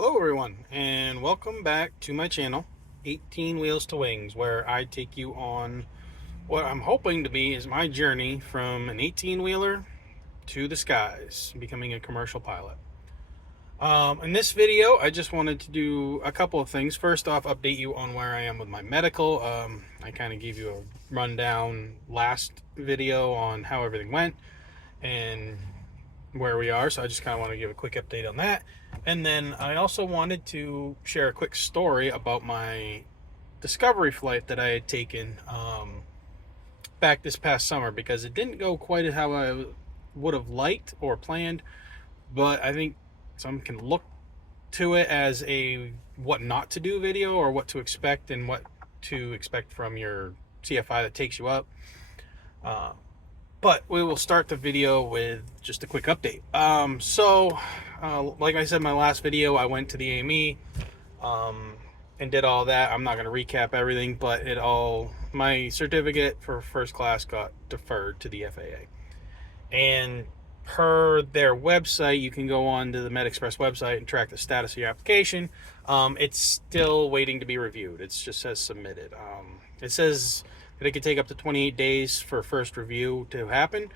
Hello everyone, and welcome back to my channel, 18 Wheels to Wings, where I take you on what I'm hoping to be is my journey from an 18-wheeler to the skies, becoming a commercial pilot. In this video, I just wanted to do a couple of things. First off, update you on where I am with my medical. I kind of gave you a rundown last video on how everything went and where we are, so I just kind of want to give a quick update on that. And then I also wanted to share a quick story about my discovery flight that I had taken back this past summer, because it didn't go quite as how I would have liked or planned, but I think some can look to it as a what not to do video, or what to expect and what to expect from your CFI that takes you up. But we will start the video with just a quick update. Like I said in my last video, I went to the AME and did all that. I'm not going to recap everything, but my certificate for first class got deferred to the FAA. And per their website, you can go on to the MedExpress website and track the status of your application. It's still waiting to be reviewed. It just says submitted. It says that it could take up to 28 days for first review to happen.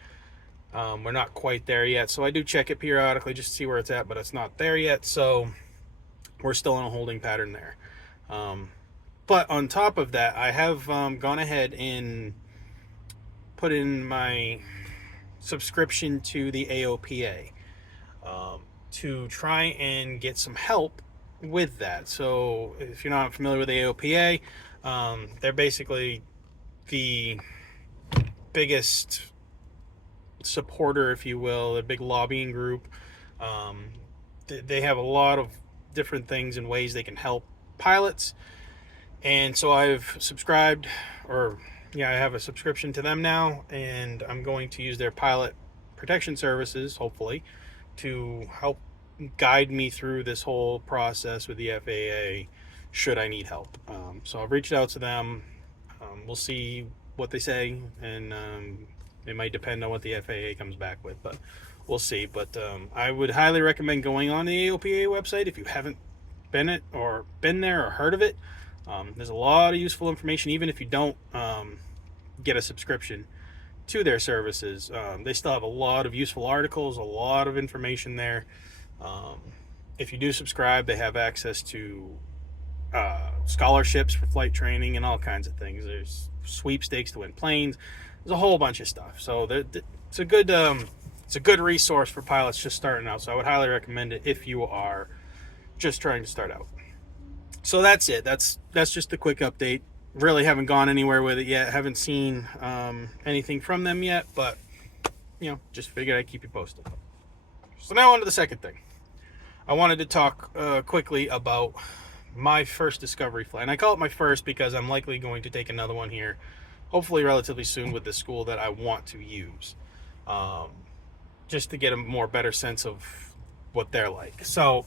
We're not quite there yet, so I do check it periodically just to see where it's at, but it's not there yet, so we're still in a holding pattern there. But on top of that, I have gone ahead and put in my subscription to the AOPA to try and get some help with that. So if you're not familiar with the AOPA, they're basically the biggest supporter, if you will, a big lobbying group. They have a lot of different things and ways they can help pilots, and so I've subscribed, I have a subscription to them now, and I'm going to use their pilot protection services, hopefully, to help guide me through this whole process with the FAA should I need help. So I've reached out to them. We'll see what they say, and it might depend on what the FAA comes back with, but we'll see. But I would highly recommend going on the AOPA website if you haven't been there or heard of it. There's a lot of useful information, even if you don't get a subscription to their services. They still have a lot of useful articles, a lot of information there. If you do subscribe, they have access to scholarships for flight training and all kinds of things. There's sweepstakes to win planes. There's a whole bunch of stuff. So it's a good resource for pilots just starting out. So I would highly recommend it if you are just trying to start out. So that's it. That's just a quick update. Really haven't gone anywhere with it yet. Haven't seen anything from them yet, but just figured I'd keep you posted. So now on to the second thing. I wanted to talk quickly about my first discovery flight. And I call it my first because I'm likely going to take another one here, hopefully relatively soon, with the school that I want to use, just to get a more better sense of what they're like. So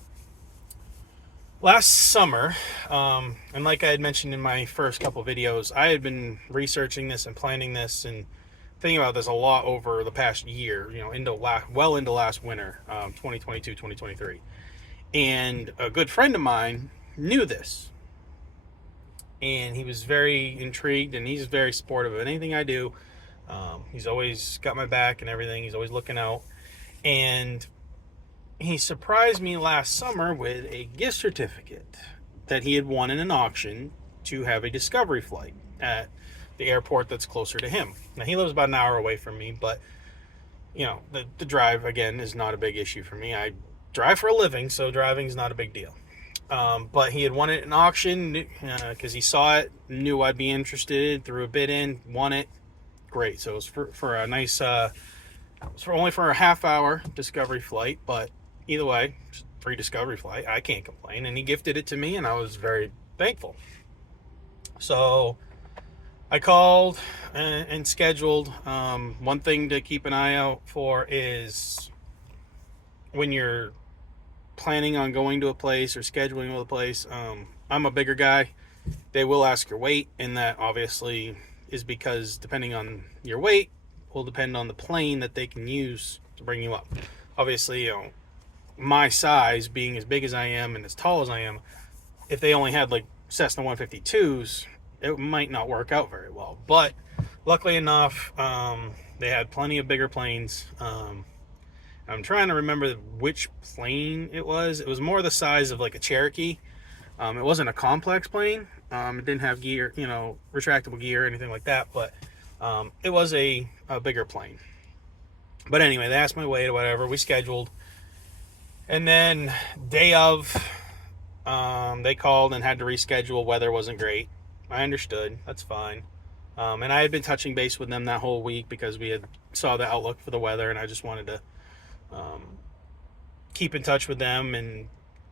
last summer, and like I had mentioned in my first couple videos, I had been researching this and planning this and thinking about this a lot over the past year, into last winter, 2022, 2023. And a good friend of mine knew this, and he was very intrigued, and he's very supportive of anything I do. He's always got my back and everything. He's always looking out, and he surprised me last summer with a gift certificate that he had won in an auction to have a discovery flight at the airport that's closer to him. Now, he lives about an hour away from me, but the drive, again, is not a big issue for me. I drive for a living, so driving is not a big deal. But he had won it in auction because he saw it, knew I'd be interested, threw a bid in, won it. Great. So it was for a nice, only for a half-hour discovery flight, but either way, free discovery flight. I can't complain. And he gifted it to me, and I was very thankful. So I called and scheduled. One thing to keep an eye out for is when you're planning on going to a place or scheduling with a place. I'm a bigger guy. They will ask your weight, and that obviously is because depending on your weight will depend on the plane that they can use to bring you up. Obviously, my size, being as big as I am and as tall as I am, if they only had like Cessna 152s, it might not work out very well. But luckily enough, they had plenty of bigger planes. I'm trying to remember which plane it was. It was more the size of like a Cherokee. It wasn't a complex plane. It didn't have gear, retractable gear or anything like that, but it was a bigger plane. But anyway, they asked my weight or whatever. We scheduled. And then day of, they called and had to reschedule. Weather wasn't great. I understood. That's fine. And I had been touching base with them that whole week because we had saw the outlook for the weather, and I just wanted to keep in touch with them. And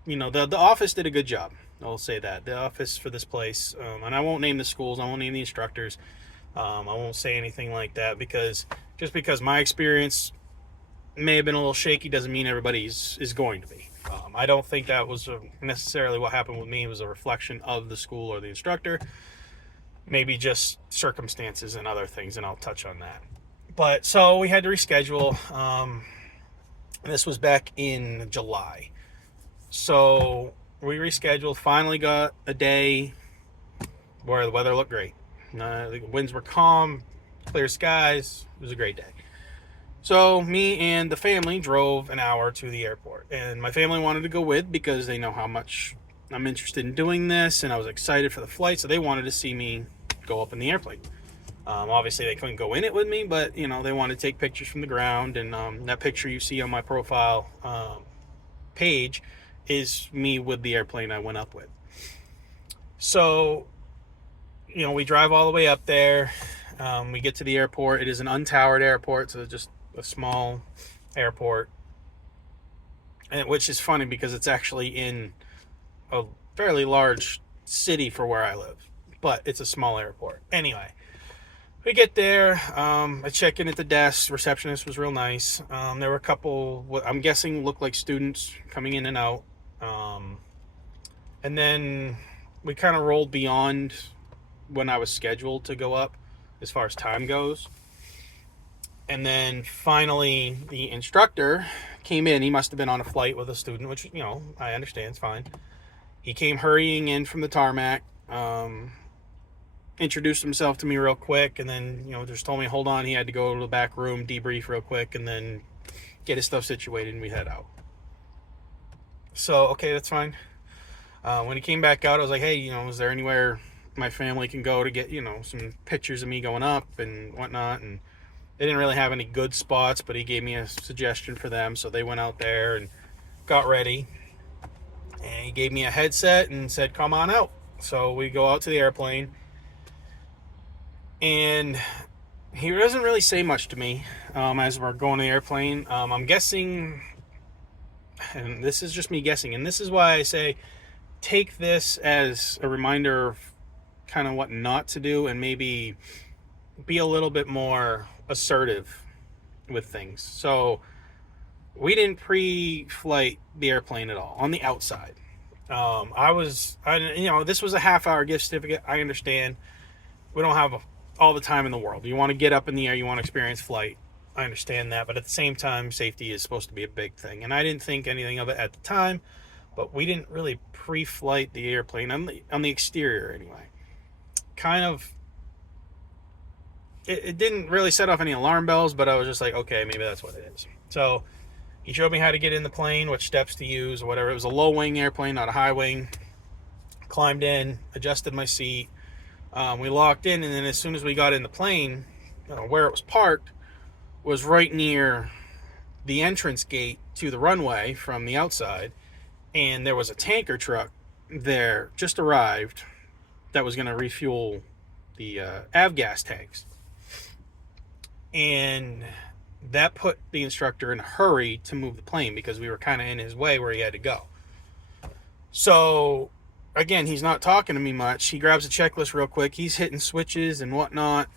the office did a good job. I'll say that the office for this place, and I won't name the schools, I won't name the instructors, I won't say anything like that, because just because my experience may have been a little shaky doesn't mean everybody's is going to be. I don't think that was necessarily what happened with me. It was a reflection of the school or the instructor, maybe just circumstances and other things, and I'll touch on that. But so we had to reschedule. This was back in July. So we rescheduled, finally got a day where the weather looked great. The winds were calm, clear skies. It was a great day. So me and the family drove an hour to the airport, and my family wanted to go with because they know how much I'm interested in doing this, and I was excited for the flight, so they wanted to see me go up in the airplane. Obviously they couldn't go in it with me, but they wanted to take pictures from the ground, and that picture you see on my profile page is me with the airplane I went up with. So we drive all the way up there. We get to the airport. It is an untowered airport, so it's just a small airport, and which is funny because it's actually in a fairly large city for where I live, but it's a small airport. Anyway, we get there. I check in at the desk. Receptionist was real nice. There were a couple, what I'm guessing looked like students coming in and out. And then we kind of rolled beyond when I was scheduled to go up as far as time goes. And then finally the instructor came in. He must have been on a flight with a student, which, I understand, it's fine. He came hurrying in from the tarmac, introduced himself to me real quick, and then, just told me, hold on, he had to go to the back room, debrief real quick, and then get his stuff situated, and we head out. So, okay, that's fine. When he came back out, I was like, hey, is there anywhere my family can go to get, some pictures of me going up and whatnot? And they didn't really have any good spots, but he gave me a suggestion for them. So they went out there and got ready. And he gave me a headset and said, come on out. So we go out to the airplane. And he doesn't really say much to me as we're going to the airplane. I'm guessing, and this is just me guessing, and this is why I say take this as a reminder of kind of what not to do, and maybe be a little bit more assertive with things. So we didn't pre-flight the airplane at all on the outside. This was a half-hour gift certificate. I understand we don't have all the time in the world. You want to get up in the air, you want to experience flight. I understand that, but at the same time, safety is supposed to be a big thing, and I didn't think anything of it at the time. But we didn't really pre-flight the airplane on the exterior anyway. Kind of, it didn't really set off any alarm bells, but I was just like, okay, maybe that's what it is. So he showed me how to get in the plane, which steps to use or whatever. It was a low wing airplane, not a high wing. Climbed in, adjusted my seat. We locked in, and then as soon as we got in the plane, where it was parked was right near the entrance gate to the runway from the outside. And there was a tanker truck there, just arrived, that was going to refuel the avgas tanks. And that put the instructor in a hurry to move the plane because we were kind of in his way where he had to go. So, again, he's not talking to me much. He grabs a checklist real quick. He's hitting switches and whatnot.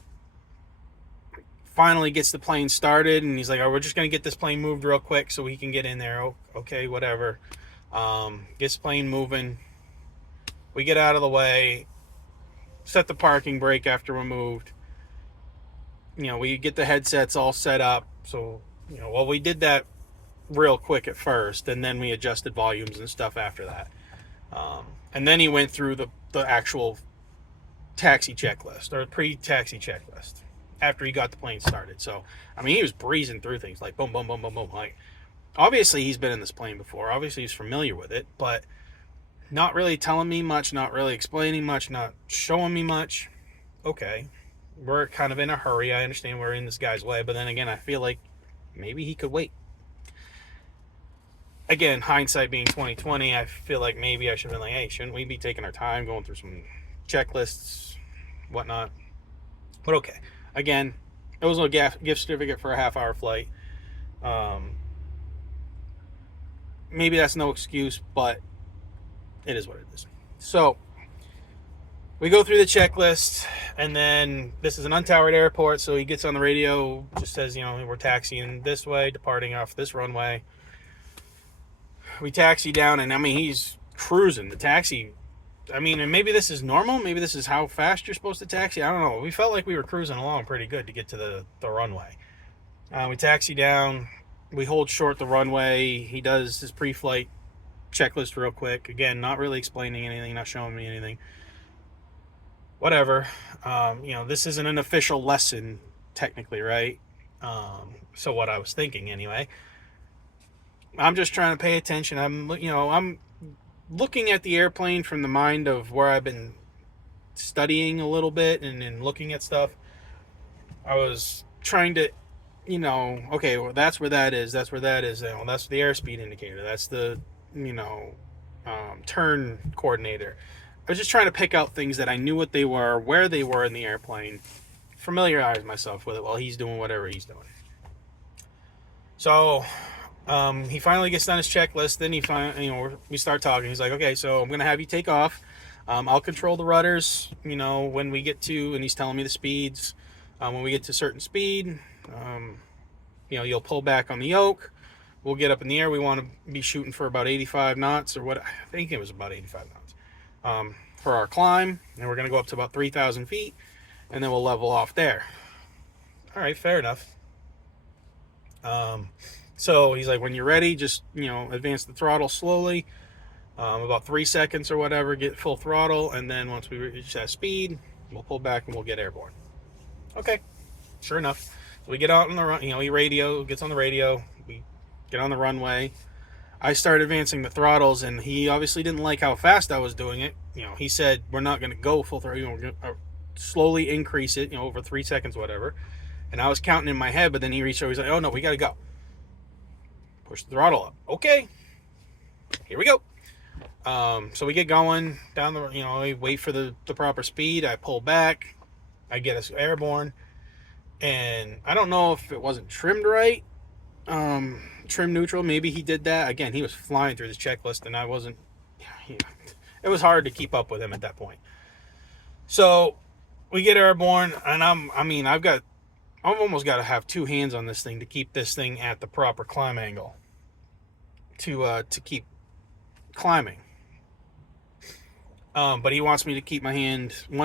Finally gets the plane started, and he's like, oh, we're just going to get this plane moved real quick so we can get in there. Oh, okay, whatever. Gets the plane moving. We get out of the way, set the parking brake after we're moved. We get the headsets all set up. So, while we did that real quick at first, and then we adjusted volumes and stuff after that. And then he went through the actual taxi checklist or pre-taxi checklist after he got the plane started. So, I mean, he was breezing through things like boom, boom, boom, boom, boom. Like, obviously he's been in this plane before. Obviously he's familiar with it, but not really telling me much, not really explaining much, not showing me much. Okay, we're kind of in a hurry. I understand we're in this guy's way, but then again, I feel like maybe he could wait. Again, hindsight being 2020, I feel like maybe I should have been like, hey, shouldn't we be taking our time going through some checklists, whatnot? But okay. Again, it was a gift certificate for a half-hour flight. Maybe that's no excuse, but it is what it is. So we go through the checklist, and then this is an untowered airport, so he gets on the radio, just says, we're taxiing this way, departing off this runway. We taxi down, and I mean, he's cruising. The taxi, I mean, and maybe this is normal. Maybe this is how fast you're supposed to taxi. I don't know. We felt like we were cruising along pretty good to get to the runway. We taxi down. We hold short the runway. He does his pre-flight checklist real quick. Again, not really explaining anything, not showing me anything. Whatever. This isn't an official lesson, technically, right? So what I was thinking, anyway. I'm just trying to pay attention. I'm looking at the airplane from the mind of where I've been studying a little bit and looking at stuff. I was trying to, okay, well, that's where that is. That's where that is. That's the airspeed indicator. That's the, turn coordinator. I was just trying to pick out things that I knew what they were, where they were in the airplane, familiarize myself with it while he's doing whatever he's doing. So he finally gets done his checklist. Then we start talking. He's like, okay, so I'm going to have you take off. I'll control the rudders, when we get to, and he's telling me the speeds. When we get to a certain speed, you'll pull back on the yoke. We'll get up in the air. We want to be shooting for about 85 knots or what, I think it was about 85 knots for our climb. And we're going to go up to about 3,000 feet, and then we'll level off there. All right, fair enough. So he's like, when you're ready, just, advance the throttle slowly, about 3 seconds or whatever, get full throttle. And then once we reach that speed, we'll pull back and we'll get airborne. Okay. Sure enough. So we get out on the run, he gets on the radio. We get on the runway. I started advancing the throttles, and he obviously didn't like how fast I was doing it. He said, we're not going to go full throttle. We're going to slowly increase it, over 3 seconds, whatever. And I was counting in my head, but then he reached over. He's like, oh, no, we got to go. Push the throttle up. Okay. Here we go. So we get going down the, we wait for the proper speed. I pull back. I get us airborne. And I don't know if it wasn't trimmed right. Trim neutral. Maybe he did that. Again, he was flying through this checklist, and I wasn't. It was hard to keep up with him at that point. So we get airborne, and I've almost got to have two hands on this thing to keep this thing at the proper climb angle to keep climbing. But he wants me to keep one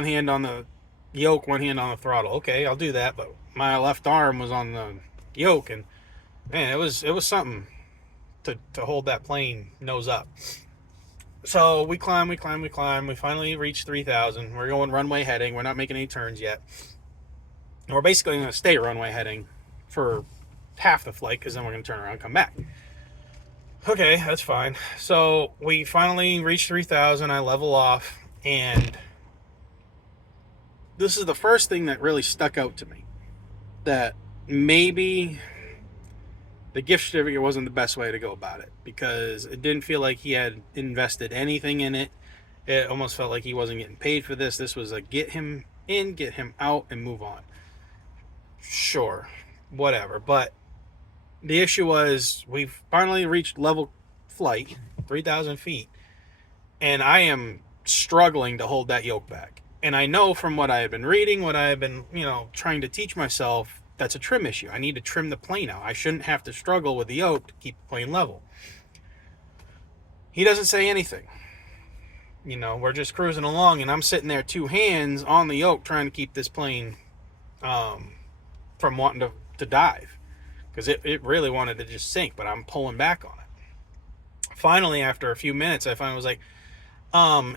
hand on the yoke, one hand on the throttle. Okay, I'll do that. But my left arm was on the yoke, and man, it was something to hold that plane nose up. So we climb. We finally reach 3,000. We're going runway heading. We're not making any turns yet. And we're basically going to stay runway heading for half the flight, because then we're going to turn around and come back. Okay, that's fine. So we finally reach 3,000. I level off, and this is the first thing that really stuck out to me, that maybe the gift certificate wasn't the best way to go about it, because it didn't feel like he had invested anything in it. It almost felt like he wasn't getting paid for this. This was a get him in, get him out, and move on. Sure, whatever. But the issue was, we've finally reached level flight, 3,000 feet, and I am struggling to hold that yoke back. And I know from what I have been reading, what I have been, trying to teach myself, that's a trim issue. I need to trim the plane out. I shouldn't have to struggle with the yoke to keep the plane level. He doesn't say anything. We're just cruising along, and I'm sitting there, two hands on the yoke, trying to keep this plane from wanting to dive. because it really wanted to just sink, but I'm pulling back on it. Finally, after a few minutes, I finally was like,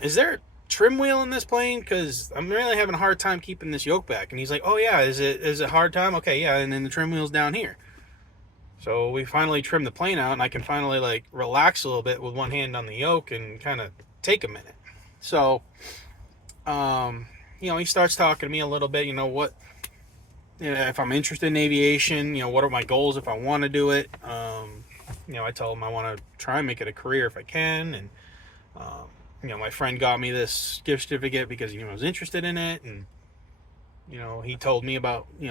is there a trim wheel in this plane? Because I'm really having a hard time keeping this yoke back. And he's like, oh yeah, is it hard time? Okay, yeah, and then the trim wheel's down here. So we finally trimmed the plane out, and I can finally like relax a little bit with one hand on the yoke and kind of take a minute. So, he starts talking to me a little bit, what, if I'm interested in aviation, what are my goals if I want to do it. I told him I want to try and make it a career if I can. And, my friend got me this gift certificate because, I was interested in it. And, he told me about, he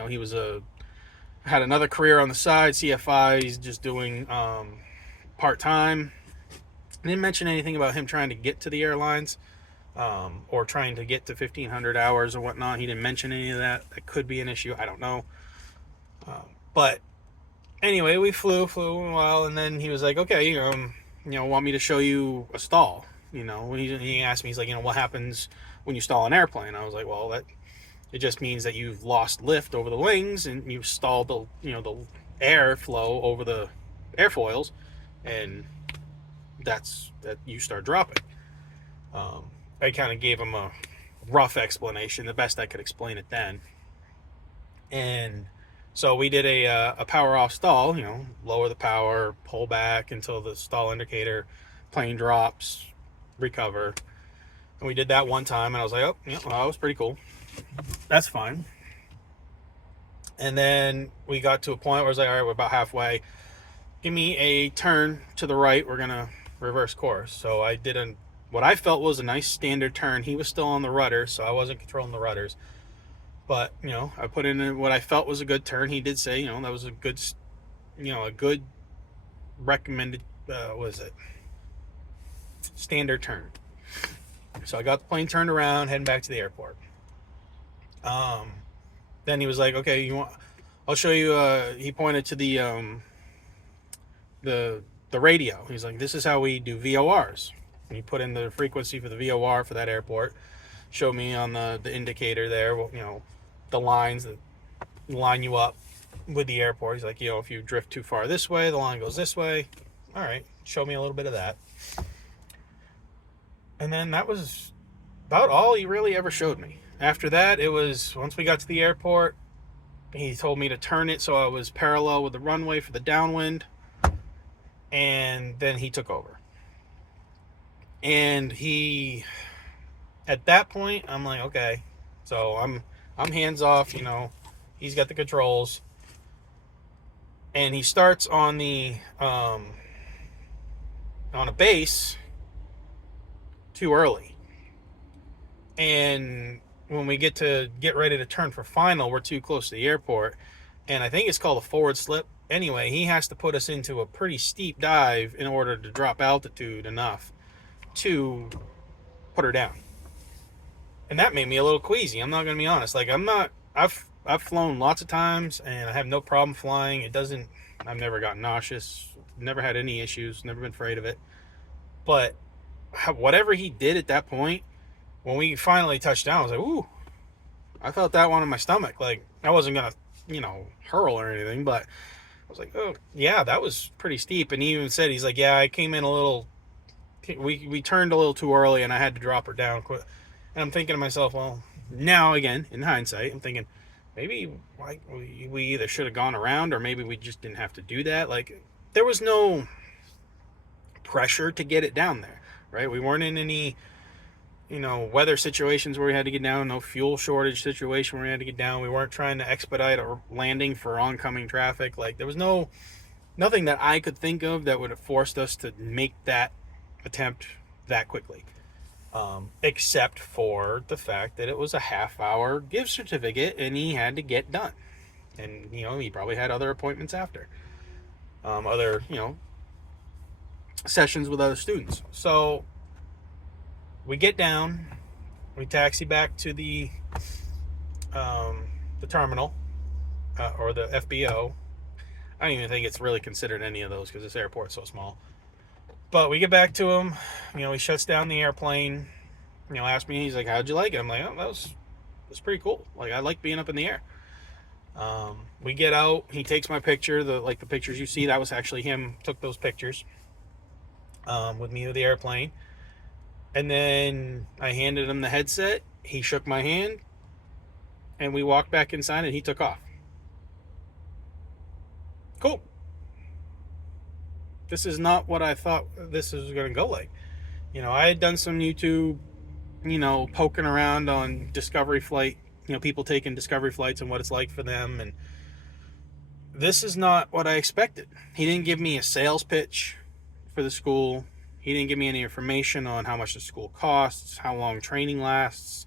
had another career on the side, CFI. He's just doing part-time. I didn't mention anything about him trying to get to the airlines or trying to get to 1,500 hours or whatnot. He didn't mention any of that. That could be an issue. I don't know. But anyway, we flew a while, and then he was like, okay, want me to show you a stall? He asked me, he's like, what happens when you stall an airplane? I was like, well, it just means that you've lost lift over the wings and you've stalled the air flow over the airfoils, and that you start dropping. I kind of gave him a rough explanation, the best I could explain it then. And so we did a power off stall, lower the power, pull back until the stall indicator, plane drops, recover. And we did that one time, and I was like, oh, yeah, well, that was pretty cool. That's fine. And then we got to a point where I was like, all right, we're about halfway. Give me a turn to the right. We're going to reverse course. So I did what I felt was a nice standard turn. He was still on the rudder, so I wasn't controlling the rudders. But, I put in what I felt was a good turn. He did say, that was a good recommended, standard turn. So I got the plane turned around, heading back to the airport. Then he was like, okay, I'll show you, he pointed to the radio. He's like, this is how we do VORs. And he put in the frequency for the VOR for that airport. Showed me on the indicator there, the lines that line you up with the airport. He's like, if you drift too far this way, the line goes this way. All right, show me a little bit of that. And then that was about all he really ever showed me. After that, it was, once we got to the airport, he told me to turn it so I was parallel with the runway for the downwind. And then he took over. And at that point, I'm like, okay. So I'm hands off, he's got the controls. And he starts on on a base too early. And when we get ready to turn for final, we're too close to the airport. And I think it's called a forward slip. Anyway, he has to put us into a pretty steep dive in order to drop altitude enough to put her down. And that made me a little queasy. I'm not going to be honest. Like, I've flown lots of times and I have no problem flying. I've never gotten nauseous, never had any issues, never been afraid of it. But whatever he did at that point, when we finally touched down, I was like, ooh, I felt that one in my stomach. Like, I wasn't going to, hurl or anything, but I was like, oh, yeah, that was pretty steep. And he even said, he's like, yeah, I came in a little, we turned a little too early and I had to drop her down. And I'm thinking to myself, well, now again, in hindsight, I'm thinking, maybe we either should have gone around or maybe we just didn't have to do that. Like, there was no pressure to get it down there, right? We weren't in any, weather situations where we had to get down, no fuel shortage situation where we had to get down. We weren't trying to expedite a landing for oncoming traffic. Like, there was nothing that I could think of that would have forced us to make that attempt that quickly. Except for the fact that it was a half-hour gift certificate and he had to get done. And, he probably had other appointments after. Other, sessions with other students. So we get down, we taxi back to the terminal, or the FBO. I don't even think it's really considered any of those because this airport's so small. But we get back to him, he shuts down the airplane, asks me, he's like, how'd you like it? I'm like, oh, that was pretty cool. Like, I like being up in the air. We get out. He takes my picture. The pictures you see, that was actually him. Took those pictures with me with the airplane. And then I handed him the headset. He shook my hand, and we walked back inside, and he took off. Cool. This is not what I thought this was going to go like. I had done some YouTube, poking around on Discovery Flight, people taking Discovery flights and what it's like for them. And this is not what I expected. He didn't give me a sales pitch for the school. He didn't give me any information on how much the school costs, how long training lasts.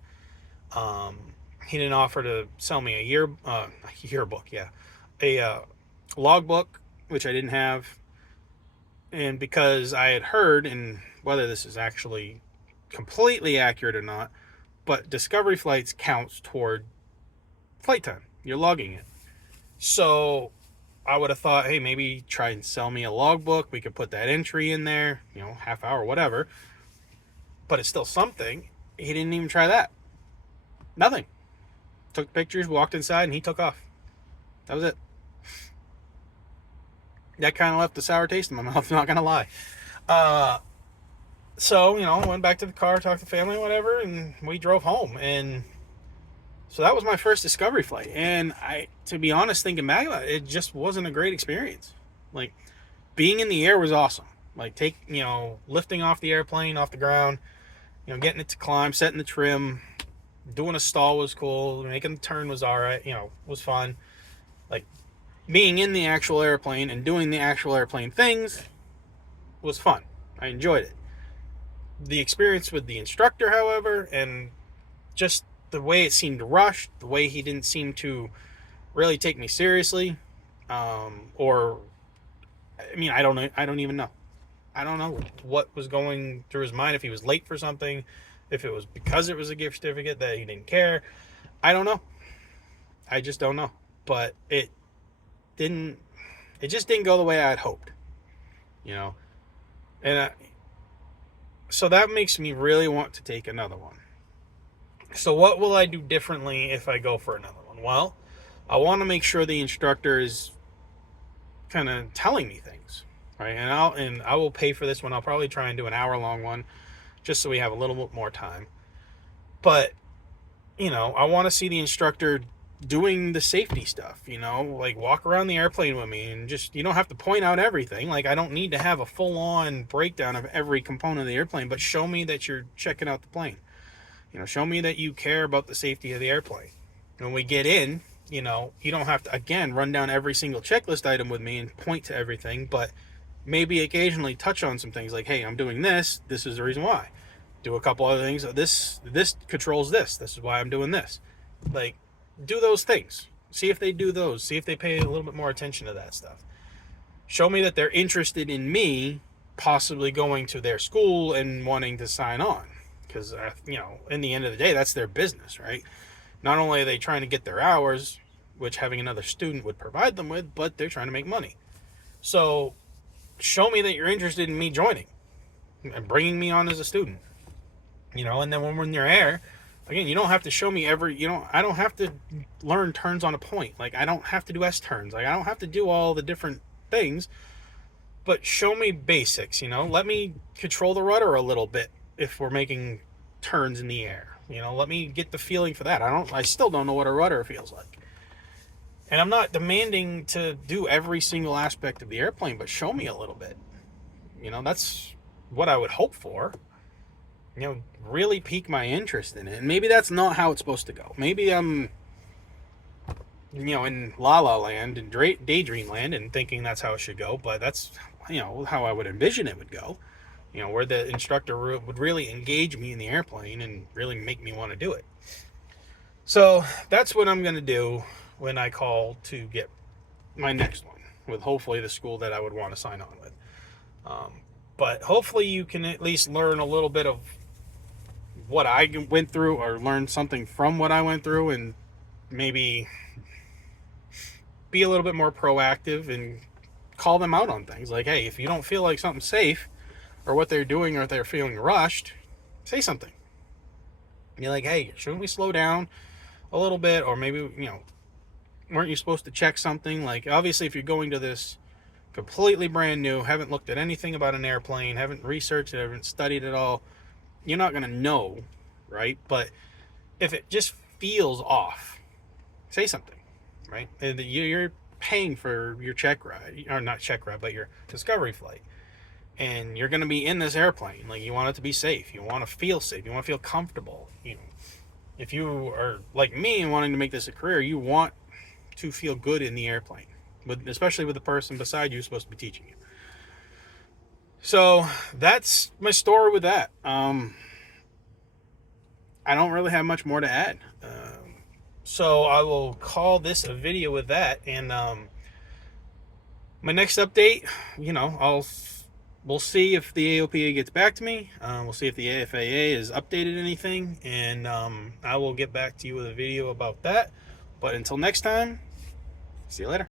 He didn't offer to sell me a yearbook, a logbook, which I didn't have. And because I had heard, and whether this is actually completely accurate or not, but Discovery flights counts toward flight time. You're logging it. So I would have thought, hey, maybe try and sell me a logbook. We could put that entry in there, half hour, whatever. But it's still something. He didn't even try that. Nothing. Took pictures, walked inside, and he took off. That was it. That kind of left a sour taste in my mouth, not going to lie. So, went back to the car, talked to family, whatever, and we drove home. And so that was my first Discovery flight. And to be honest, thinking back about it, it just wasn't a great experience. Like, being in the air was awesome. Like, lifting off the airplane off the ground, getting it to climb, setting the trim, doing a stall was cool, making the turn was all right, was fun. Like, being in the actual airplane and doing the actual airplane things was fun. I enjoyed it. The experience with the instructor, however, and just the way it seemed rushed, the way he didn't seem to really take me seriously, I don't even know. I don't know what was going through his mind, if he was late for something, if it was because it was a gift certificate that he didn't care. I don't know. I just don't know. But it just didn't go the way I had hoped, and so that makes me really want to take another one. So what will I do differently if I go for another one? Well, I want to make sure the instructor is kind of telling me things, right? And I will pay for this one. I'll probably try and do an hour-long one, just so we have a little bit more time. But I want to see the instructor doing the safety stuff, like walk around the airplane with me, and just, you don't have to point out everything. Like, I don't need to have a full-on breakdown of every component of the airplane, but show me that you're checking out the plane. Show me that you care about the safety of the airplane. When we get in, you don't have to, again, run down every single checklist item with me and point to everything, but maybe occasionally touch on some things like, hey, I'm doing this. This is the reason why. Do a couple other things. This controls this. This is why I'm doing this. Like, do those things. See if they do those. See if they pay a little bit more attention to that stuff. Show me that they're interested in me possibly going to their school and wanting to sign on. Because, in the end of the day, that's their business, right? Not only are they trying to get their hours, which having another student would provide them with, but they're trying to make money. So show me that you're interested in me joining and bringing me on as a student. And then when we're in your air, again, you don't have to show me I don't have to learn turns on a point. Like, I don't have to do S-turns. Like, I don't have to do all the different things, but show me basics, Let me control the rudder a little bit if we're making turns in the air. Let me get the feeling for that. I still don't know what a rudder feels like. And I'm not demanding to do every single aspect of the airplane, but show me a little bit. That's what I would hope for. Really pique my interest in it. And maybe that's not how it's supposed to go. Maybe I'm, in La La Land and Daydream Land and thinking that's how it should go. But that's, how I would envision it would go. Where the instructor would really engage me in the airplane and really make me want to do it. So that's what I'm going to do when I call to get my next one, with hopefully the school that I would want to sign on with. But hopefully you can at least learn a little bit of what I went through, or learn something from what I went through, and maybe be a little bit more proactive and call them out on things. Like, hey, if you don't feel like something's safe, or what they're doing, or if they're feeling rushed, say something. Be like, hey, shouldn't we slow down a little bit? Or maybe, weren't you supposed to check something? Like, obviously, if you're going to this completely brand new, haven't looked at anything about an airplane, haven't researched it, haven't studied it all, you're not going to know, right? But if it just feels off, say something, right? And you're paying for your check ride, or not check ride, but your discovery flight. And you're going to be in this airplane. Like, you want it to be safe. You want to feel safe. You want to feel comfortable. You know, if you are like me and wanting to make this a career, you want to feel good in the airplane, especially with the person beside you who's supposed to be teaching you. So that's my story with that. I don't really have much more to add. So I will call this a video with that. And my next update, we'll see if the AOPA gets back to me. We'll see if the FAA has updated anything, and I will get back to you with a video about that. But until next time, see you later.